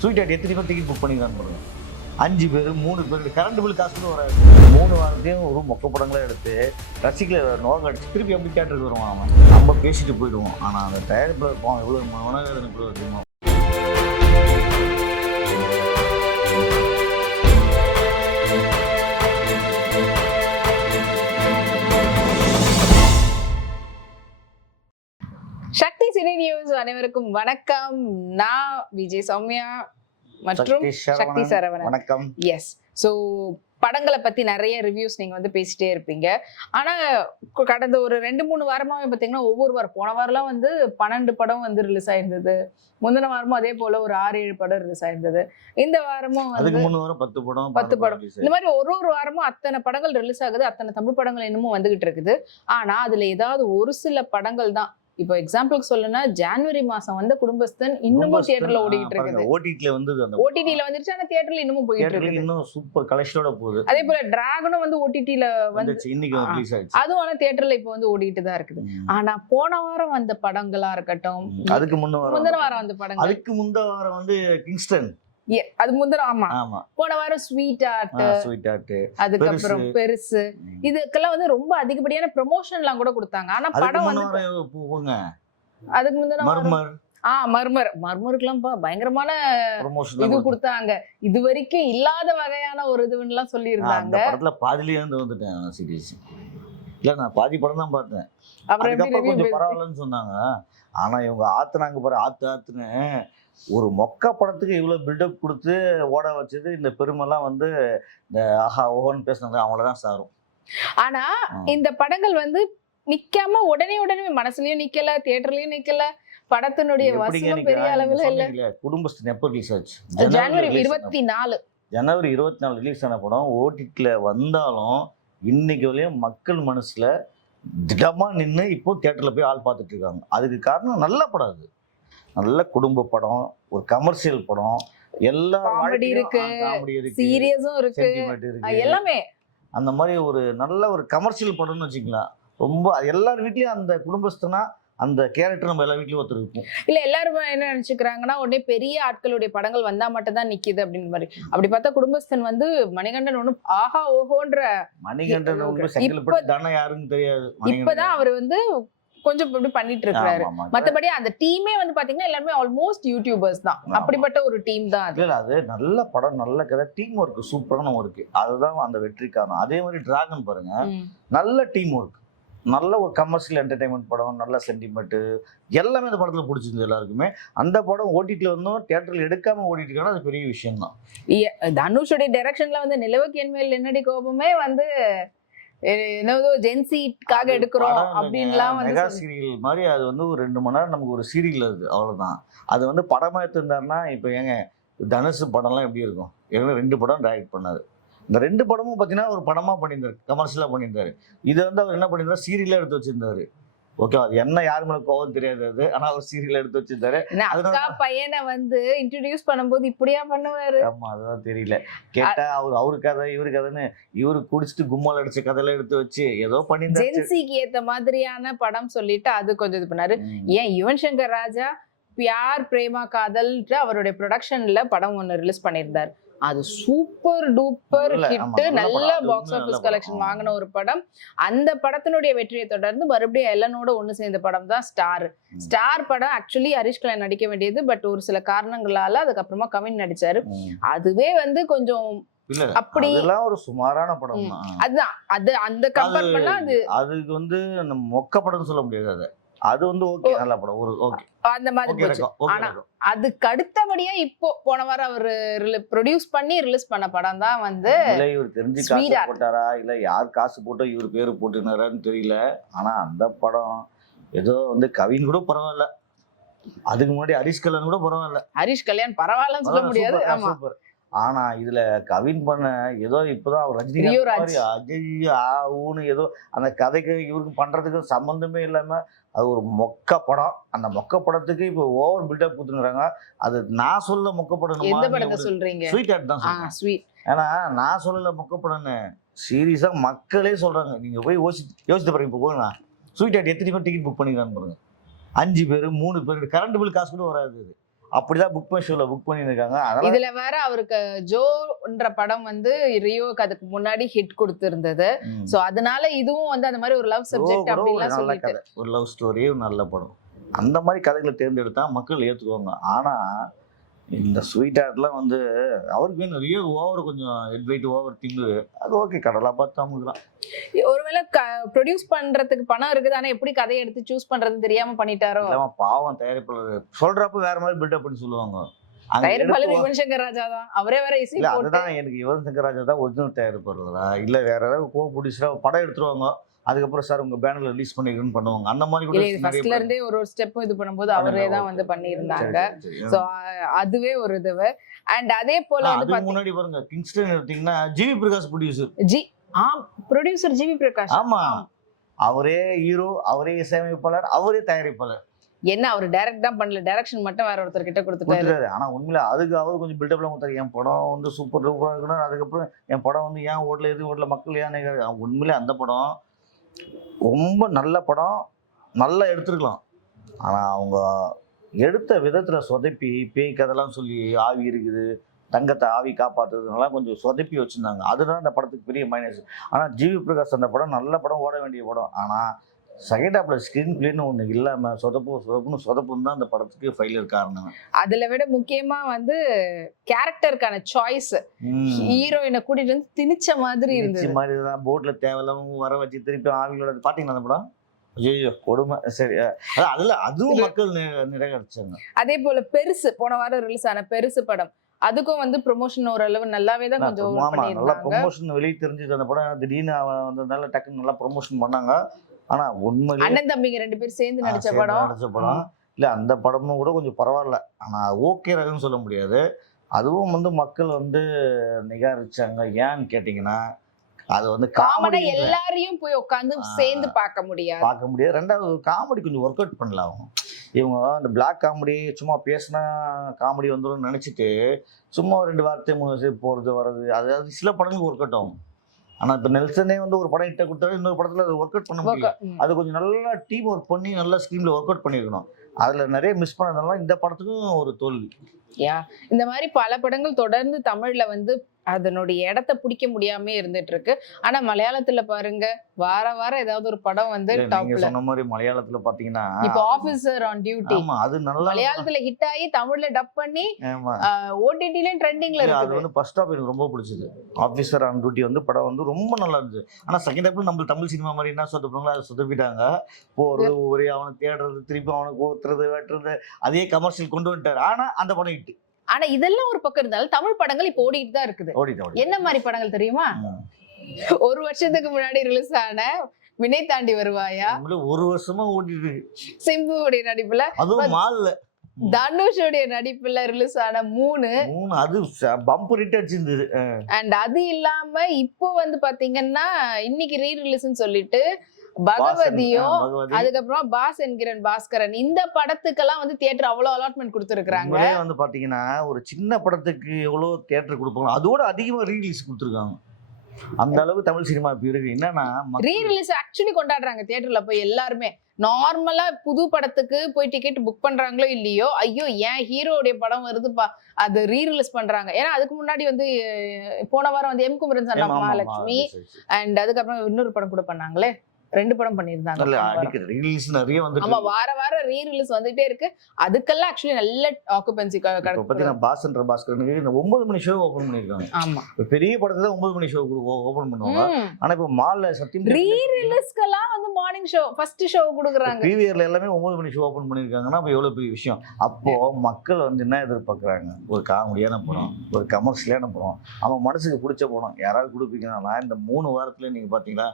Sweet எத்தனை பேர் ticket book பண்ணிக்கிறான்னு பாருங்க. அஞ்சு பேர் மூணு பேர் கரண்ட் பில் காசு கூட வராது மூணு வாரத்தையும் ஒரு மொக்க படங்களை எடுத்து ரசிகளை நோக அடிச்சு திருப்பி அப்படி தேட்டருக்கு வருவான் அவன். நம்ம பேசிட்டு போயிடுவோம். ஆனால் அந்த தயாரிப்பில் இருப்பான் எவ்வளோ மனவேதனை கூட தெரியுமா? சினி நியூஸ் அனைவருக்கும் வணக்கம். நான் விஜய் சௌமியா மற்றும் சக்தி சரவணன். வணக்கம். எஸ் ஸோ படங்களை பத்தி நிறைய ரிவ்யூஸ் நீங்க வந்து பேசிட்டே இருப்பீங்க. ஆனா கடந்த ஒரு ரெண்டு மூணு வாரமாவே பாத்தீங்கன்னா ஒவ்வொரு வாரம் போன வாரம்லாம் வந்து பன்னெண்டு படம் வந்து ரிலீஸ் ஆயிருந்தது. முந்தின வாரமும் அதே போல ஒரு ஆறு ஏழு படம் ரிலீஸ் ஆயிருந்தது. இந்த வாரமும் அதுக்கு முன்ன வாரம் பத்து படம் பத்து படம். இந்த மாதிரி ஒரு ஒரு வாரமும் அத்தனை படங்கள் ரிலீஸ் ஆகுது. அத்தனை தமிழ் படங்கள் இன்னமும் வந்துகிட்டு இருக்குது. ஆனா அதுல ஏதாவது ஒரு சில படங்கள் தான் இப்போ எக்ஸாம்பிளுக்கு சொல்லணும்னா ஜனவரி மாசம் வந்து குடும்பஸ்தன் இன்னமும் தியேட்டர்ல ஓடிட்டு இருக்குது. பாருங்க, OTT ல வந்தது அந்த ஓடிடில வந்துருச்சு ஆனா தியேட்டர்ல இன்னமும் போயிட்டு இருக்குது. இன்னும் சூப்பர் கலெக்ஷனோட போகுது. அதே போல டிராகனும் வந்து ஓடிடில வந்து வந்துச்சு இன்னைக்கு. ரிலீஸ் ஆயிடுச்சு. அதுவும் ஆனா தியேட்டர்ல இப்போ வந்து ஓடிட்டு தான் இருக்குது. ஆனா போன வாரம் வந்த படங்களா இருக்கட்டும் அதுக்கு முன்ன வாரம் முந்தின வாரம் வந்த படங்கள். அதுக்கு முந்த வாரம் வந்து கிங்ஸ்டன் அது முந்தின ஆமா. போன வாரம் ஸ்வீட் ஆர்ட் ஸ்வீட் ஆர்ட் அதுக்கப்புறம் பெருசு. இதுக்கெல்லாம் வந்து ரொம்ப அதிகப்படியான ப்ரொமோஷன்லாம் கூட கொடுத்தாங்க. ஆனா படம் வந்து அதுக்கு முந்தின மர்மர். ஆ மர்மர். மர்மருக்குலாம் பா பயங்கரமான இது ப்ரமோஷன் கொடுத்தாங்க. இது வரைக்கும் இல்லாத வகையான ஒரு இதுன்னு சொல்லி அந்த இருந்தாங்க படத்துல பாதியிலே இருந்து வந்துட்டேன் இல்ல நான் பாதி படம் தான் பார்த்தேன். அப்புறம் கொஞ்சம் ரிவ்யூ பரவாயில்லன்னு சொன்னாங்க. ஆனா இவங்க ஆத்துனாங்க பாரு ஆத்து ஆத்துன்னு. ஒரு மொக்க படத்துக்கு இவ்வளவு பில்டப் கொடுத்து ஓட வச்சது இந்த பெருமைலாம் வந்து இந்த ஆஹா ஓஹோன்னு பேசுனாங்க அவங்களதான் சாரும். ஆனா. இந்த படங்கள் வந்து நிக்காம உடனே உடனே மனசுலயும் நிக்கல தியேட்டர்லயும் நிக்கல படத்தினுடைய வசூலும் பெரிய அளவுல இல்ல. குடும்பஸ்தன் எப்போ ரிலீஸ் ஆச்சு ஜனவரி இருபத்தி நாலு. ஜனவரி இருபத்தி நாலு ரிலீஸ் ஆன படம் ஓடிடியில் வந்தாலும் இன்னைக்கு வரையும் மக்கள் மனசுல திடமா நின்று இப்போ தியேட்டர்ல போய் ஆள் பார்த்துட்டு இருக்காங்க. அதுக்கு காரணம் நல்ல படம் அது. நல்ல குடும்ப படம் ஒரு கமர்ஷியல் படம். எல்லா காமெடி சீரியஸும் இருக்கு எல்லாமே. அந்த மாதிரி ஒரு நல்ல ஒரு கமர்ஷியல் படம்னு வச்சுக்கலாம். ரொம்ப எல்லார் வீட்லயும் அந்த குடும்பஸ்தனா அந்த கேரக்டர் நம்ம எல்லா வீட்லயும் ஒருத்தர் இருக்கும் இல்ல எல்லாரும் என்ன நினைச்சுக்கிறாங்கன்னா உடனே பெரிய ஆட்களுடைய படங்கள் வந்தா மட்டும் தான் நிக்குது அப்படின்னு மாதிரி. அப்படி பார்த்தா குடும்பஸ்தன் வந்து மணிகண்டன் ஒண்ணும் ஆஹா ஓஹோன்ற மணிகண்டன் இப்ப- உங்களுக்கு செங்கல்பட்டு தானே யாருன்னு தெரியாது. இப்பதான் அவர் வந்து கொஞ்சம் இப்படி பண்ணிட்டு இருக்காரு. மத்தபடி அந்த டீமே வந்து பாத்தீங்கன்னா எல்லாருமே ஆல்மோஸ்ட் யூடியூபர்ஸ் தான். அப்படிப்பட்ட ஒரு டீம் தான் அது. இல்ல அது நல்ல படம் நல்ல கதை. டீம் ஒர்க் சூப்பரான ஒர்க் அதுதான் அந்த வெற்றி காரணம் அதே மாதிரி டிராகன் பாருங்க. நல்ல டீம் ஒர்க் நல்ல ஒரு கமர்ஷியல் என்டர்டைன்மெண்ட் படம் நல்ல சென்டிமெண்ட் எல்லாமே அந்த படத்துல பிடிச்சிருந்து எல்லாருக்குமே. அந்த படம் ஓடிடில இருந்தும் தியேட்டர்ல எடுக்காம ஓடிட்டு இருக்காங்க அது பெரிய விஷயம் தான் தனுஷுடைய டைரக்ஷன்ல வந்து நிலவுக்கு என்மேல் என்னடி கோபமே வந்து என்னதோ ஜென்சிக்காக எடுக்கிறோம் அப்படின்லாம் மெகா சீரியல் மாதிரி அது வந்து ஒரு ரெண்டு மணி நேரம் நமக்கு ஒரு சீரியல் அது அவ்வளவுதான். அது வந்து படமா எடுத்திருந்தாருன்னா இப்போ ஏங்க தனுஷ் படம்லாம் எப்படி இருக்கும்? ஏற்கனவே ரெண்டு படம் டைரக்ட் பண்ணாரு. இந்த ரெண்டு படமும் பார்த்தீங்கன்னா ஒரு படமா பண்ணியிருந்தாரு கமர்ஷியலாக பண்ணியிருந்தாரு. இதை வந்து அவர் என்ன பண்ணியிருந்தாரு? சீரியலாக எடுத்து வச்சிருந்தாரு. ஓகே அது என்ன யார் மேலே கோவம் தெரியாது அது. ஆனால் அவர் சீரியல் எடுத்து வச்சிருந்தாரு. அக்கா பையனை வந்து இன்ட்ரடியூஸ் பண்ணும்போது இப்படியா பண்ணுவாரு? ஆமா அதுதான் தெரியல. கேட்டா அவர் அவரு கதை இவரு கதைன்னு இவரு குடிச்சிட்டு கும்மால் அடிச்ச கதையெல்லாம் எடுத்து வச்சு ஏதோ பண்ணியிருந்தாரு ஜென்சிக்கு ஏத்த மாதிரியான படம் சொல்லிட்டு அது கொஞ்சம் இது பண்ணாரு. ஏன் யுவன் சங்கர் ராஜா பியார் பிரேமா காதல்ன்ற அவருடைய ப்ரொடக்ஷன்ல படம் ஒன்னு ரிலீஸ் பண்ணியிருந்தார். அது சூப்பர் டூப்பர் ஹிட் நல்ல பாக்ஸ் நல்ல கலெக்ஷன். வாங்கின ஒரு படம். அந்த படத்தினுடைய வெற்றியை தொடர்ந்து மறுபடியும் எல்லனோட ஒண்ணு சேர்ந்த படம் தான் ஸ்டார். ஸ்டார் படம் ஆக்சுவலி ஹரிஷ் கல்யாண் நடிக்க வேண்டியது பட் ஒரு சில காரணங்களால அதுக்கப்புறமா கவின் நடிச்சாரு. அதுவே வந்து கொஞ்சம் அப்படி- அதெல்லாம் ஒரு சுமாரான படம் அதுதான். அது அந்த கம்பேர் பண்ணா அது அதுக்கு வந்து நம்ம மொக்க படம்னு சொல்ல முடியாது அது. அது வந்து ஓகே நல்ல படம். ஒரு ஓகே அந்த மாதிரி போச்சு. ஆனா- அதுக்கு அடுத்தபடியா இப்போ போன வாரம் அவரு ப்ரொடியூஸ் பண்ணி ரிலீஸ் பண்ண படம் தான் வந்து இல்ல இவர் தெரிஞ்சு காசு. போட்டாரா? இல்ல யார் காசு போட்டோ இவர் பேரு போட்டுனாரான்னு தெரியல. ஆனா அந்த படம் ஏதோ வந்து கவின் கூட பரவாயில்ல. அதுக்கு முன்னாடி ஹரிஷ் கல்யாண் கூட பரவாயில்ல. ஹரிஷ் கல்யாண் பரவாயில்லன்னு சொல்ல முடியாது. ஆமா. ஆனா இதுல கவின் பண்ண ஏதோ இப்பதான் அவர் ரஜினி ரியோராஜ். மாதிரி அஜய் ஆ ஊன்னு ஏதோ அந்த கதைக்கு இவருக்கு பண்றதுக்கு சம்பந்தமே இல்லாம அது ஒரு மொக்க படம். அந்த மொக்க படத்துக்கு இப்போ ஓவர் பில்டப் கொடுத்துருக்காங்க அது நான் சொல்ல மொக்க படம் எந்த படத்தை சொல்றீங்க? ஸ்வீட் ஆட் தான் ஸ்வீட் ஏன்னா நான் சொல்லல மொக்க படம்னு. சீரியஸா மக்களே சொல்றாங்க. நீங்க போய் யோசி யோசித்து பாருங்க இப்போ போங்க ஸ்வீட் ஆட் எத்தனை பேர் டிக்கெட் புக் பண்ணிக்கிறான்னு பாருங்க. அஞ்சு பேர் மூணு பேர் கரண்ட் பில் காசு கூட வராது. அப்படிதான் புக் பண்ண ஷோல புக் பண்ணியிருக்காங்க. அதெல்லாம் இதுல வேற அவருக்கு ஜோன்ற படம் வந்து ரியோக்கு அதுக்கு முன்னாடி ஹிட் கொடுத்திருந்தது. சோ அதனால இதுவும் வந்து அந்த மாதிரி ஒரு லவ் சப்ஜெக்ட் நல்ல சொல்லிட்டு. ஒரு லவ் ஸ்டோரி ஒரு நல்ல படம். அந்த மாதிரி கதைகளை தேர்ந்தெடுத்தா மக்கள் ஏத்துக்குவாங்க. ஆனா இந்த ஸ்வீட் ஆர்ட்லாம் வந்து அவருக்கு வேணும். ரியோ ஓவர் கொஞ்சம் ஹெட் வெயிட் ஓவர் திங்கு அது ஓகே கடலா பார்த்து அவங்களுக்குலாம் ஒருவேளை ப்ரொடியூஸ் பண்றதுக்கு பணம் இருக்குது. ஆனா எப்படி கதையை எடுத்து சூஸ் பண்றதுன்னு தெரியாம பண்ணிட்டாரோ? இல்லாம பாவம் தயாரிப்பாளர். சொல்றப்ப வேற மாதிரி பில்டப் பண்ணி சொல்லுவாங்க. தயாரிப்பாளர் யுவன் சங்கர் ராஜா தான். அவரே வேற இசை அதுதான் எனக்கு யுவன் சங்கர் ராஜா தான் ஒரிஜினல் தயாரிப்பாளரா? இல்ல வேற ஏதாவது கோ ப்ரொடியூசரா படம் எடுத்துருவாங்க. அதுக்கப்புறம் சார் உங்க பேனர்ல ரிலீஸ் பண்ணிருக்குன்னு பண்ணுவாங்க. அந்த மாதிரி கூட ஃபர்ஸ்ட்ல இருந்தே ஒரு ஒரு ஸ்டெப்பும் இது பண்ணும்போது அவரே தான். வந்து பண்ணியிருந்தாங்க. சோ அதுவே ஒரு இதுவு. அண்ட் அதே போல வந்து முன்னாடி பாருங்க கிங்ஸ்டன் எடுத்தீங்கன்னா ஜிவி பிரகாஷ் ப்ரொடியூசர் ஜி ஆ ப்ரொடியூசர் ஜிவி பிரகாஷ் ஆமா. அவரே ஹீரோ அவரே இசையமைப்பாளர் அவரே தயாரிப்பாளர். என்ன அவர் டைரக்ட் தான் பண்ணல. டைரக்ஷன் மட்டும் வேற ஒருத்தர் கிட்ட கொடுத்துட்டாரு. ஆனா உண்மையில அதுக்கு அவர் கொஞ்சம் பில்டப்லாம் கொடுத்தாரு. என் படம் வந்து சூப்பர் டூப்பரா இருக்கணும். அதுக்கப்புறம் என் படம் வந்து ஏன் ஓட்டல எது ஓட்டல மக்கள் ஏன்? உண்மையில அந்த படம் ரொம்ப நல்ல படம் நல்லா எடுத்துருக்கலாம். ஆனால் அவங்க எடுத்த விதத்தில் சொதப்பி பேய் கதைலாம் சொல்லி ஆவி இருக்குது தங்கத்தை ஆவி காப்பாற்றுறதுனால கொஞ்சம் சொதப்பி வச்சுருந்தாங்க. அதுதான் அந்த படத்துக்கு பெரிய மைனஸ் ஆனால் ஜிவி பிரகாஷ் அந்த படம் நல்ல படம் ஓட வேண்டிய படம். ஆனால் செகண்ட் ஹாப்ல ஸ்கிரீன் பிளேன்னு ஒண்ணு இல்லாம சொதப்பு சொதப்புன்னு சொதப்புன்னு தான் அந்த படத்துக்கு ஃபெயிலியர் காரணம் அதுல விட முக்கியமா வந்து கேரக்டருக்கான சாய்ஸ். ஹீரோயினை கூட்டிட்டு வந்து திணிச்ச மாதிரி இருந்தது. மாதிரி தான். போட்ல தேவையில்லாம வர வச்சு திருப்பி ஆவிகளோட பாத்தீங்களா அந்த படம்? ஐயோ கொடுமை. சரி அதுல அதுவும் மக்கள் நி- நிராகரிச்சாங்க. அதே போல பெருசு போன வாரம் ரிலீஸ் ஆன பெருசு படம். அதுக்கும் வந்து ப்ரொமோஷன் ஓரளவு நல்லாவே தான் கொஞ்சம் நல்லா ப்ரொமோஷன் வெளியே தெரிஞ்சது அந்த படம். திடீர்னு வந்ததுனால டக்குன்னு நல்லா ப்ரொமோஷன் பண்ணாங்க. ஆனா உண்மையிலேயே அண்ணன் தம்பிங்க ரெண்டு பேரும் சேர்ந்து நடிச்ச படம். நடிச்ச படம். இல்ல அந்த படமும் கூட கொஞ்சம் பரவாயில்ல. ஆனா ஓகே ரகம்னு சொல்ல முடியாது. அதுவும் வந்து மக்கள் வந்து நிகாரிச்சாங்க ஏன்னு கேட்டீங்கன்னா அது வந்து காமெடி எல்லாரையும் போய் உட்காந்து. சேர்ந்து பார்க்க முடியாது. பார்க்க முடியாது. ரெண்டாவது காமெடி கொஞ்சம் ஒர்க் அவுட் பண்ணல அவங்க. இவங்க அந்த பிளாக் காமெடி சும்மா பேசினா காமெடி வந்துடும் நினச்சிட்டு சும்மா ஒரு ரெண்டு வார்த்தை மூணு போகிறது வர்றது அதாவது சில படங்களுக்கு ஒர்க் அவுட் ஆகும். ஆனால் இப்போ நெல்சனே வந்து ஒரு படம் இட்ட கொடுத்தாரு இன்னொரு படத்தில் அது ஒர்க் அவுட் பண்ண முடியல. அது கொஞ்சம் நல்லா டீம் ஒர்க் பண்ணி நல்லா ஸ்க்ரீனில் ஒர்க் அவுட் பண்ணியிருக்கணும். அதில் நிறைய மிஸ் பண்ணதுனால இந்த படத்துக்கும் ஒரு தோல்வி. யா இந்த மாதிரி பல படங்கள் தொடர்ந்து தமிழ்ல வந்து அதனுடைய இடத்த பிடிக்க முடியாம இருந்துட்டு இருக்கு ஆனா மலையாளத்துல பாருங்க வார வாரம் ஏதாவது ஒரு படம் வந்து டாப்ல. சொன்ன மாதிரி மலையாளத்தில் பார்த்தீங்கன்னா இப்போ ஆபீசர் ஆன் டியூட்டி ஆமா அது நல்லா மலையாளத்துல ஹிட் ஆகி தமிழ்ல டப் பண்ணி ஆமா. ஓடிடிலயும் ட்ரெண்டிங்ல இல்ல, அது வந்து ஃபர்ஸ்ட் ஹாப் எனக்கு ரொம்ப பிடிச்சது. ஆஃபீஸர் ஆன் டியூட்டி வந்து படம் வந்து ரொம்ப நல்லா இருந்துச்சு. ஆனா செகண்ட் ஹாப்ல நம்ம தமிழ் சினிமா மாதிரி என்ன சொதப்பினாங்களோ அதை சொதப்பிட்டாங்க. போறது ஒரே அவனை தேடுறது திருப்பி அவனை கோத்துறது வெட்டுறது அதே கமர்ஷியல் கொண்டு வந்துட்டாரு. ஆனா அந்த படம் இட்டு ஆனா இதெல்லாம் ஒரு பக்கம் இருந்தாலும் தமிழ் படங்கள் இப்போ ஓடிட்டு தான் இருக்குது. என்ன மாதிரி படங்கள் தெரியுமா? ஒரு வருஷத்துக்கு முன்னாடி ரிலீஸ் ஆன வினை தாண்டி வருவாயா? ஒரு வருஷமா ஓடிட்டு இருக்கு. சிம்புவுடைய நடிப்புல அதுவும் மால்ல. தனுஷுடைய நடிப்புல ரிலீஸ் ஆன மூணு. மூணு அது பம்ப் அஹ் அண்ட் அது இல்லாம இப்போ வந்து பாத்தீங்கன்னா இன்னைக்கு ரீ ரிலீஸ்னு சொல்லிட்டு பகவதியும் அதுக்கப்புறம் பாஸ் என்கிறன் பாஸ்கரன் இந்த படத்துக்கெல்லாம் வந்து தியேட்டர் அவ்வளவு அலாட்மெண்ட் கொடுத்துருக்காங்க வந்து பாத்தீங்கன்னா ஒரு சின்ன படத்துக்கு எவ்வளவு தியேட்டர் கொடுப்பாங்க அதோட அதிகமா ரீலீஸ் கொடுத்துருக்காங்க. அந்த அளவுக்கு தமிழ் சினிமா இப்ப இருக்கு. என்னன்னா ரீ ரிலீஸ் ஆக்சுவலி கொண்டாடுறாங்க தியேட்டர்ல போய் எல்லாருமே. நார்மலா புது படத்துக்கு போய் டிக்கெட் புக் பண்றாங்களோ இல்லையோ ஐயோ ஏன் ஹீரோடைய படம் வருதுப்பா அது ரீ ரிலீஸ் பண்றாங்க. ஏன்னா அதுக்கு முன்னாடி வந்து போன வாரம் வந்து எம் குமரன் ஆமா, மகாலட்சுமி. அண்ட் அதுக்கப்புறம் இன்னொரு படம் கூட பண்ணாங்களே. ரெண்டு படம் பண்ணியிருந்தாங்க. இல்ல. அடிக்கடி ரிலீஸ் நிறைய வந்துட்டு ஆமா. வார வாரம் ரீ ரிலீஸ் வந்துட்டே இருக்கு. அதுக்கெல்லாம் ஆக்சுவலி நல்ல ஆக்குபென்சி இப்ப பாத்தீங்கன்னா பாஸ்ன்ற பாஸ்கரனுக்கு இந்த ஒன்பது மணி ஷோ ஓபன் பண்ணிருக்காங்க ஆமா. பெரிய படத்துல ஒன்பது மணி ஷோ ஓபன் பண்ணுவாங்க. ஆனா இப்ப மால்ல சத்தியம் ரீ ரிலீஸ்க்கெல்லாம் வந்து மார்னிங் ஷோ ஃபர்ஸ்ட் ஷோ கொடுக்குறாங்க. பிவிஆர்ல எல்லாமே ஒன்பது மணி ஷோ ஓபன் பண்ணிருக்காங்கன்னா அப்ப எவ்வளவு பெரிய விஷயம்? அப்போ மக்கள் வந்து என்ன எதிர்பார்க்கறாங்க? ஒரு காமெடியான படம் ஒரு கமர்ஷியலான படம். அவன் மனசுக்கு பிடிச்ச படம் யாராவது கொடுப்பீங்கன்னா நான் இந்த மூணு வாரத்துல நீங்க பாத்தீங்களா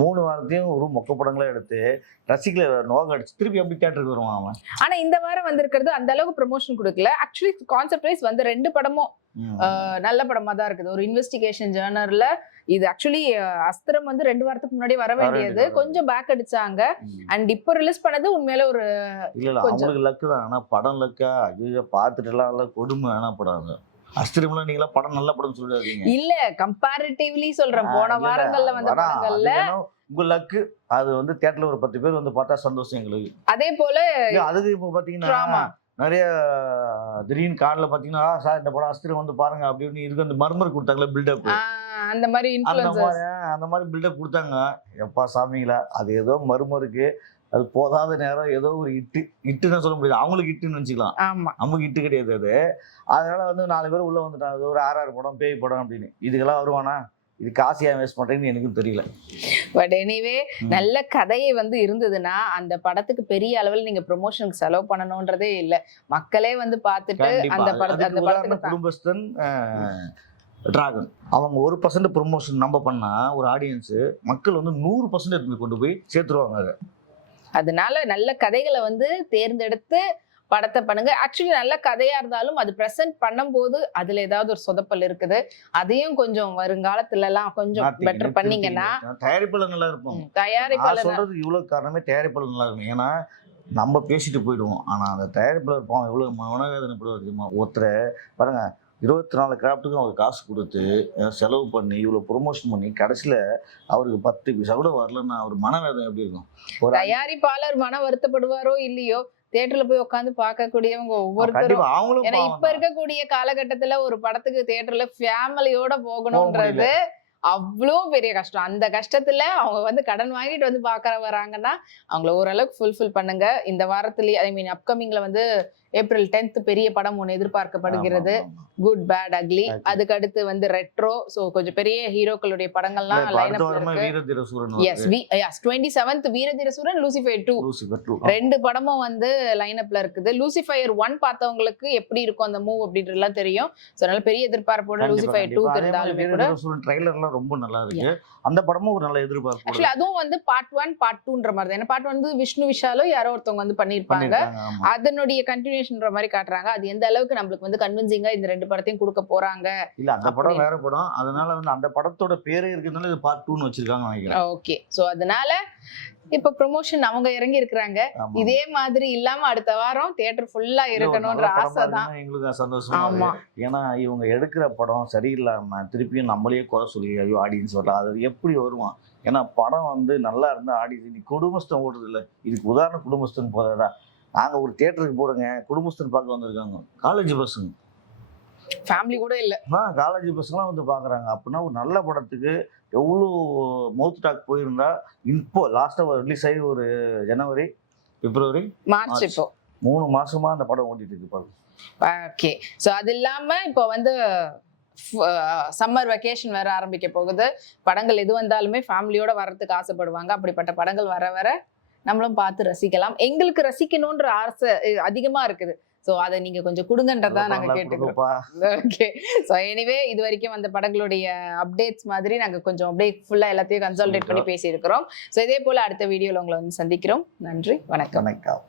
மூணு வாரத்தையும் ஒரு மொக்க படங்களா எடுத்து ரசிகல நோக அடிச்சு திருப்பி அப்படி தியேட்டருக்கு வருவான் அவன்? ஆனா இந்த வாரம் வந்திருக்கிறது அந்த அளவுக்கு ப்ரமோஷன் கொடுக்கல. ஆக்சுவலி கான்செப்ட் வைஸ் வந்து ரெண்டு படமும் நல்ல படமா தான் இருக்குது. ஒரு இன்வெஸ்டிகேஷன் ஜேர்னர்ல இது ஆக்சுவலி அஸ்திரம் வந்து ரெண்டு வாரத்துக்கு முன்னாடி வர வேண்டியது. கொஞ்சம் பேக் அடிச்சாங்க. அண்ட் இப்போ ரிலீஸ் பண்ணது உண்மையில ஒரு இல்ல இல்ல. அவங்களுக்கு லக்கு தான். ஆனா படம் லக்கா ஐயோ பார்த்துட்டு எல்லாம் கொடுமை ஆனா படம் அது. அஸ்திரம்லாம் நீங்களா படம் நல்ல படம் சொல்லிடாதீங்க. இல்ல கம்பேரிட்டிவ்லி சொல்றேன். போன வாரங்கள்ல வந்த அது படங்கள்ல வேணா உங்க லக்கு அது வந்து தியேட்டர்ல ஒரு பத்து பேர் வந்து பார்த்தா சந்தோஷம் எங்களுக்கு. அதே போல அதுக்கு இப்போ பாத்தீங்கன்னா Drama. நிறைய திடீர்னு காலில் பார்த்தீங்கன்னா "ஆ, சார் இந்த படம் அஸ்திரம் வந்து பாருங்க அப்படின்னு இருக்கு அந்த மர்மர் கொடுத்தாங்களே பில்டப் அந்த மாதிரி அந்த மாதிரி அந்த மாதிரி பில்டப் கொடுத்தாங்க. எப்பா சாமிங்களா அது ஏதோ மர்மருக்கு அது போதாத நேரம் ஏதோ ஒரு இட்டு இட்டுன்னு சொல்ல முடியாது. அவங்களுக்கு இட்டுன்னு வச்சுக்கலாம் ஆமா. நமக்கு இட்டு கிடையாது அது. அதனால வந்து நாலு பேர் உள்ள வந்துட்டாங்க. அது ஒரு ஆறாறு படம் பேய் படம் அப்படின்னு. இதுக்கெல்லாம் வருவானா? இது காசு ஏன் வேஸ்ட் பண்றேன்னு எனக்கும் தெரியல பட் எனிவே. நல்ல கதையை வந்து இருந்ததுன்னா அந்த படத்துக்கு பெரிய அளவில் நீங்க ப்ரொமோஷனுக்கு செலவு பண்ணணும்ன்றதே இல்ல மக்களே வந்து பார்த்துட்டு. அந்த படத்தை அந்த படத்துக்கு தான். குடும்பஸ்தன் டிராகன் அவங்க ஒரு பர்சன்ட் ப்ரொமோஷன் நம்ம பண்ணா ஒரு ஆடியன்ஸ் மக்கள் வந்து நூறு பர்சன்ட் கொண்டு போய் சேர்த்துருவாங்க அதை அதனால நல்ல கதைகளை வந்து தேர்ந்தெடுத்து படத்தை பண்ணுங்க. ஆக்சுவலி நல்ல கதையா இருந்தாலும் அது பிரசன்ட் பண்ணும்போது அதுல ஏதாவது ஒரு சொதப்பல் இருக்குது. அதையும் கொஞ்சம் வருங்காலத்துல எல்லாம் கொஞ்சம் பெட்டர் பண்ணீங்கன்னா தயாரிப்பாளர் நல்லா இருப்போம் ம், நான் தயாரிப்பாளர் சொல்றது இவ்வளவு காரணமே தயாரிப்பாளர் நல்லா இருக்கும் ஏன்னா நம்ம பேசிட்டு போயிடுவோம். ஆனா அந்த தயாரிப்பாளர் பாவம் எவ்வளவு மனவேதனைப்படுவார் தெரியுமா? ஒருத்தரை பாருங்க இருபத்தி நாலு கிராஃப்ட்டுக்கும் அவர் காசு கொடுத்து செலவு பண்ணி இவ்வளவு ப்ரொமோஷன் பண்ணி கடைசியில அவருக்கு பத்து பைசா கூட வரலன்னா அவர் மனவேதனை எப்படி இருக்கும்? ஒரு தயாரிப்பாளர் மன வருத்தப்படுவாரோ இல்லையோ தியேட்டர்ல போய் உட்காந்து பார்க்கக்கூடியவங்க ஒவ்வொருத்தரும். ஏன்னா இப்ப. இருக்கக்கூடிய காலகட்டத்துல ஒரு படத்துக்கு தியேட்டர்ல ஃபேமிலியோட போகணும்ன்றது அவ்வளோ பெரிய கஷ்டம். அந்த கஷ்டத்துல அவங்க வந்து கடன் வாங்கிட்டு வந்து பாக்குற வராங்கன்னா அவங்கள ஓரளவுக்கு ஃபுல்ஃபில் பண்ணுங்க. இந்த வாரத்திலேயே ஐ மீன் அப்கமிங்ல வந்து ஏப்ரல் டென்த் பெரிய படம் ஒன்று எதிர்பார்க்கப்படுகிறது. Good bad ugly Ugly. அதுக்கு அடுத்து வந்து ரெட்ரோ சோ கொஞ்சம் பெரிய ஹீரோக்களுடைய படங்கள்லாம் லைன் அப்ல twenty seventh Veera Dheera Sooran Lucifer two ரெண்டு படமும் வந்து லைனப்ல இருக்குது. லூசிஃபயர் ஒன் பார்த்தவங்களுக்கு எப்படி இருக்கும் அந்த மூவ் அப்படின்றதுலாம் தெரியும். ஸோ அதனால பெரிய எதிர்பார்ப்போட லூசிஃபயர் டூ இருந்தாலுமே கூட ட்ரைலர்லாம் ரொம்ப நல்லா இருக்கு. அந்த படமும் ஒரு நல்ல எதிர்பார்ப்பு ஆக்சுவலி அதுவும் வந்து பார்ட் ஒன் பார்ட் டூன்ற மாதிரி தான். ஏன்னா பார்ட் வந்து விஷ்ணு விஷாலோ யாரோ ஒருத்தவங்க வந்து பண்ணியிருப்பாங்க. பண்ணிருக்காங்க ஆமா. கண்டினியூஷன்ற மாதிரி காட்டுறாங்க. அது எந்த அளவுக்கு நம்மளுக்கு வந்து கன்வின்சிங்கா இந்த ரெண்டு படத்தையும் கொடுக்க போறாங்க இல்ல அந்த படம். வேற படம். அதனால வந்து அந்த படத்தோட பேரே இருக்கிறதுனால இது பார்ட் டூன்னு வச்சிருக்காங்க நினைக்கிறேன். ஓகே சோ அதனால இப்ப ப்ரொமோஷன் அவங்க இறங்கி இருக்கிறாங்க. இதே மாதிரி இல்லாம அடுத்த வாரம் தியேட்டர் ஃபுல்லா இருக்கணும்ன்ற ஆசை தான். எங்களுக்கு சந்தோஷமா ஆமா. ஏன்னா இவங்க எடுக்கிற படம் சரியில்லாம திருப்பியும் நம்மளையே குறை சொல்லி ஐயோ ஆடியன்ஸ் வரல. அது எப்படி வருவான்? ஏன்னா படம் வந்து நல்லா இருந்தா ஆடியன்ஸ் நீ குடும்பஸ்தன் ஓடுறது இல்ல இதுக்கு உதாரணம் குடும்பஸ்தன் போதா நாங்க ஒரு தியேட்டருக்கு போறோங்க குடும்பஸ்தன் பார்க்க வந்திருக்காங்க. காலேஜ் பசங்க ஃபேமிலி கூட இல்ல. ஆ காலேஜ் பசங்களாம் வந்து பார்க்குறாங்க அப்படின்னா ஒரு நல்ல படத்துக்கு எவ்வளோ மவுத் டாக் போயிருந்தா இப்போ லாஸ்ட்டாக ரிலீஸ் ஆகி ஒரு ஜனவரி பிப்ரவரி மார்ச். இப்போ. மூணு மாசமா அந்த படம் ஓட்டிட்டு இருக்கு பாருங்க. ஓகே ஸோ அது இல்லாம இப்போ வந்து சம்மர் வெக்கேஷன் வேற ஆரம்பிக்க போகுது. படங்கள் எது வந்தாலுமே ஃபேமிலியோட வர்றதுக்கு ஆசைப்படுவாங்க. அப்படிப்பட்ட படங்கள் வர வர நம்மளும் பார்த்து ரசிக்கலாம். எங்களுக்கு ரசிக்கணுன்ற ஆசை அதிகமா இருக்குது. ஸோ அதை நீங்க கொஞ்சம் கொடுங்கன்றதான் நாங்க நல்லா கேட்டுக்கிறோம். ஓகே ஸோ எனிவே இது வரைக்கும் அந்த படங்களுடைய அப்டேட்ஸ் மாதிரி நாங்க கொஞ்சம் அப்படியே ஃபுல்லா எல்லாத்தையும் கன்சல்டேட் பண்ணி பேசியிருக்கிறோம். ஸோ இதே போல அடுத்த வீடியோல உங்களை வந்து சந்திக்கிறோம். நன்றி வணக்கம். வணக்கம்.